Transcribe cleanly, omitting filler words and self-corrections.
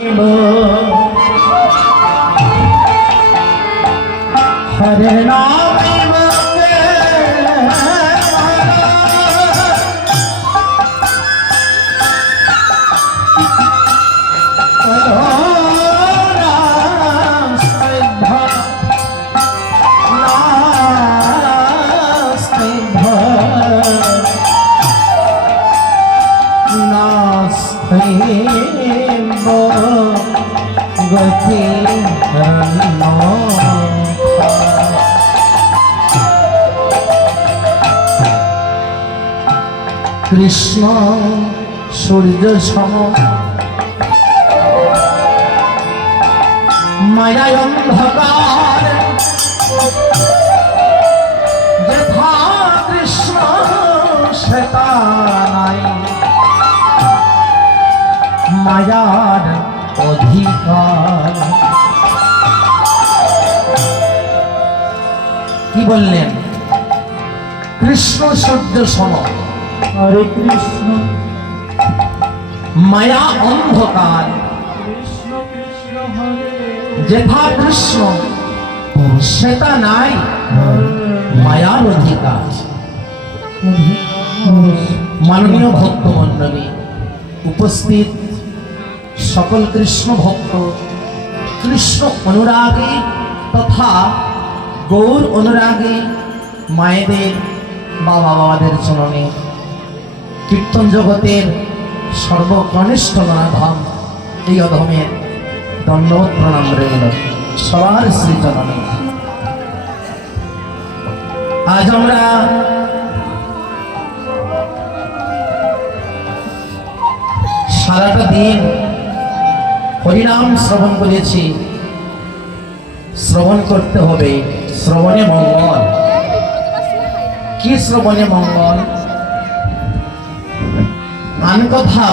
हरे नाम गति कृष्ण सूर्य सम माया अंधकार यथा कृष्ण श्वेता मायार অধিকার কি বললেন? কৃষ্ণ সূর্য সম, হরে কৃষ্ণ মায়া অন্ধকার, কৃষ্ণ কৃষ্ণ হরে যেথা কৃষ্ণ সেটা নাই মায়ার অধিকার। মাননীয় ভক্তমণ্ডলী, উপস্থিত সকল কৃষ্ণ ভক্ত, কৃষ্ণ অনুরাগী তথা গৌর অনুরাগী মায়েদের বাবা বাবাদের চরণে কীর্তন জগতের সর্বকনিষ্ঠ নাধাম এই অধমের দণ্ডবত প্রণাম রইল সবার শ্রীচরণে। আজ আমরা সারাটা দিন হরিনাম শ্রবণ করেছি। শ্রবণ করতে হবে, শ্রবণে মঙ্গল। কি শ্রবণে মঙ্গল? আন কথা